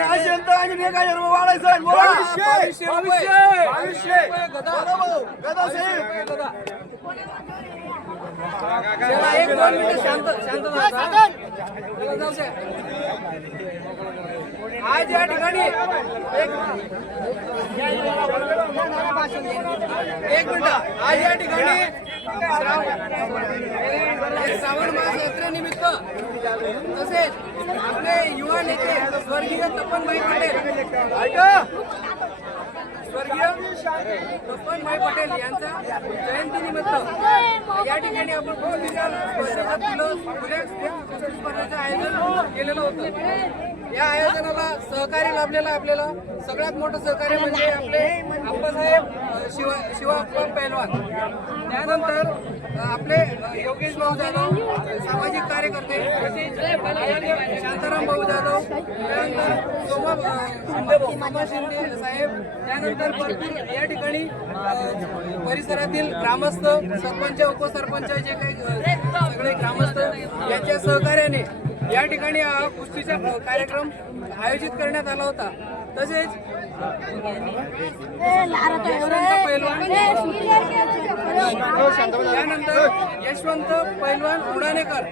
असेल तर आणि एक हजार रुपये वाढायचं. बावीसशे. बावीसशे रुपये गदा. बोला भाऊ, गदा साहेब. गदा. चला, एक दोन मिनिटं शांत शांत. आज या ठिकाणी एक एक मिनिट आज या ठिकाणी श्रावण श्रावण मास यात्रेनिमित्त तसेच आपले युवा नेते स्वर्गीय तपनभाई पटेल ऐका स्वर्गीय तपनभाई पटेल यांचा जयंतीनिमित्त या ठिकाणी आपण खूप विचार स्पर्धेचं आयोजन केलेलं होतं. या आयोजनाला सहकार्य लाभलेलं आपल्याला. सगळ्यात मोठं सहकार्य म्हणजे आपले आप्पासाहेब शिवा शिवाप्पा पैलवान. त्यानंतर आपले योगेश भाऊ जाधव सामाजिक कार्यकर्ते तसेच शांताराम भाऊ जाधव त्यानंतर सोमा शिंदे सोमा शिंदे साहेब त्यानंतर भरपूर या ठिकाणी परिसरातील ग्रामस्थ सरपंच उपसरपंच जे काही सगळे ग्रामस्थ यांच्या सहकार्याने या ठिकाणी हा कुस्तीचा कार्यक्रम आयोजित करण्यात आला होता तसेच यशवंत पैलवान त्यानंतर यशवंत पैलवान उडाणेकर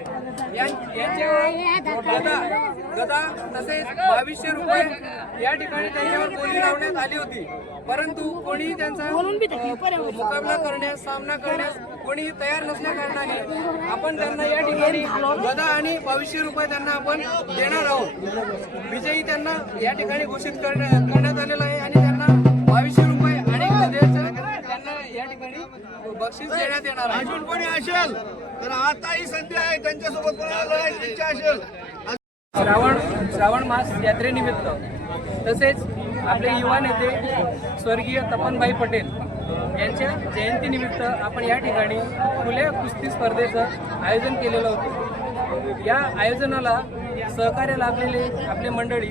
गदा गदा तसेच बावीसशे रुपये या ठिकाणी त्यांच्यावर बोली लावण्यात आली होती. परंतु कोणीही त्यांचा मुकाबला करण्यास सामना करण्यास कोणीही तयार नसल्या कारणाने आपण त्यांना या ठिकाणी गदा आणि बावीसशे रुपये त्यांना आपण देणार आहोत. विजयी त्यांना या ठिकाणी घोषित करण्या- करण्यात आलेला आहे आणि त्यांना बावीसशे त्यांना या ठिकाणी बक्षीस देण्यात येणार आहे. अजून कोणी असेल? तर आता ही संधी आहे त्यांच्यासोबत कोणाला लढायची इच्छा असेल. श्रावण श्रावण मास यात्रेनिमित्त. तसेच आपले युवा नेते स्वर्गीय तपनभाई पटेल यांच्या जयंतीनिमित्त आपण या ठिकाणी खुल्या कुस्ती स्पर्धेचं आयोजन केलेलं होतं. या आयोजनाला सहकार्य लाभलेले आपले मंडळी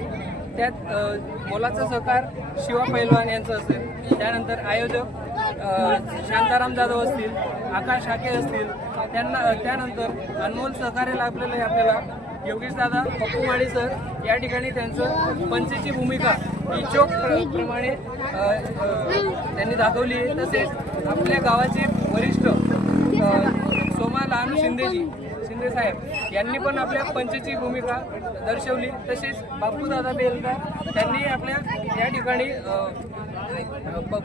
त्यात मोलाचा सहकार शिवा पैलवान यांचं असेल. त्यानंतर आयोजक शांताराम जाधव असतील आकाश हाके असतील त्यांना त्यानंतर अनमोल सहकार्य लाभलेलं आहे आपल्याला. योगेश दादा पप्पू माळी सर या ठिकाणी त्यांचं पंचेची भूमिका ही चोख प्र- प्रमाणे त्यांनी दाखवली आहे. तसेच आपल्या गावाचे वरिष्ठ सोमा लहानू शिंदेजी शिंदे साहेब यांनी पण आपल्या पंचची भूमिका दर्शवली. तसेच बापू दादा बेलकर त्यांनी आपल्या या ठिकाणी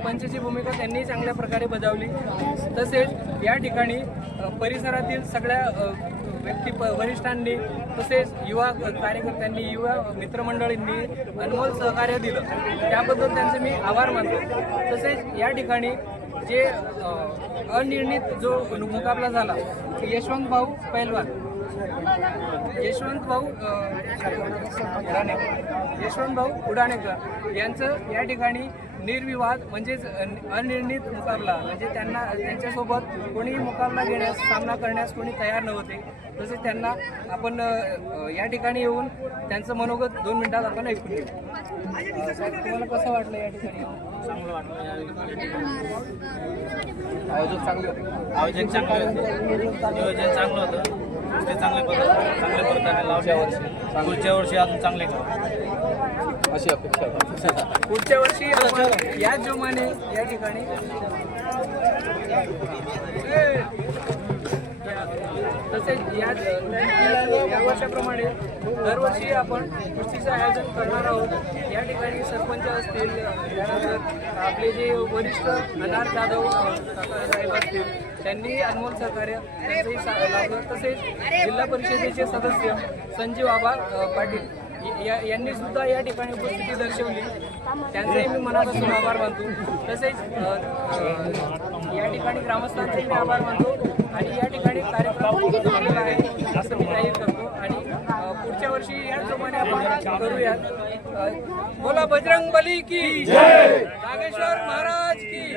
पंचची भूमिका त्यांनी चांगल्या प्रकारे बजावली. तसेच या ठिकाणी परिसरातील सगळ्या व्यक्ती प- वरिष्ठांनी तसेच युवा कार्यकर्त्यांनी युवा मित्रमंडळींनी अनमोल सहकार्य दिलं. त्याबद्दल त्यांचे मी आभार मानतो. तसेच या ठिकाणी जे अनिर्णित जो मुकाबला झाला यशवंत भाऊ पैलवान. यशवंत भाऊ यशवंत भाऊ उडाणेकर. यांचं या ठिकाणी निर्विवाद म्हणजेच अन- अनिर्णित मुकाबला. म्हणजे त्यांना त्यांच्यासोबत कोणीही मुकाबला घेण्यास सामना करण्यास कोणी तयार नव्हते. तसेच त्यांना आपण या ठिकाणी येऊन त्यांचं मनोगत दोन मिनिटात आपण ऐकून घेऊ. तुम्हाला कसं वाटलं या ठिकाणी चांगले होते. आयोजक चांगले होते. नियोजन चांगलं होतं. ते चांगले चांगल्या प्रकारे लावल्या वर्षी. पुढच्या वर्षी अजून चांगले करू अशी अपेक्षा आहे. पुढच्या वर्षी आपण याच जोमाने या ठिकाणी तसेच या वर्षाप्रमाणे. दरवर्षी आपण कुस्तीचं आयोजन करणार आहोत. या ठिकाणी सरपंच असतील त्यानंतर आपले जे वरिष्ठ अनार जाधव साहेब असतील त्यांनी अनमोल सहकार्य त्यांचंही लाभलं तसेच जिल्हा परिषदेचे सदस्य संजीव आबा पाटील. या- यांनी सुद्धा या ठिकाणी उपस्थिती दर्शवली. त्यांचाही मी मनापासून आभार मानतो. तसेच या ठिकाणी ग्रामस्थांचे मी आभार मानतो. आणि या ठिकाणी कार्यक्रम आहे असं मी जाहीर करतो. आणि पुढच्या वर्षी याचप्रमाणे आपण करूयात. बोला बजरंग बली की नागेश्वर महाराज की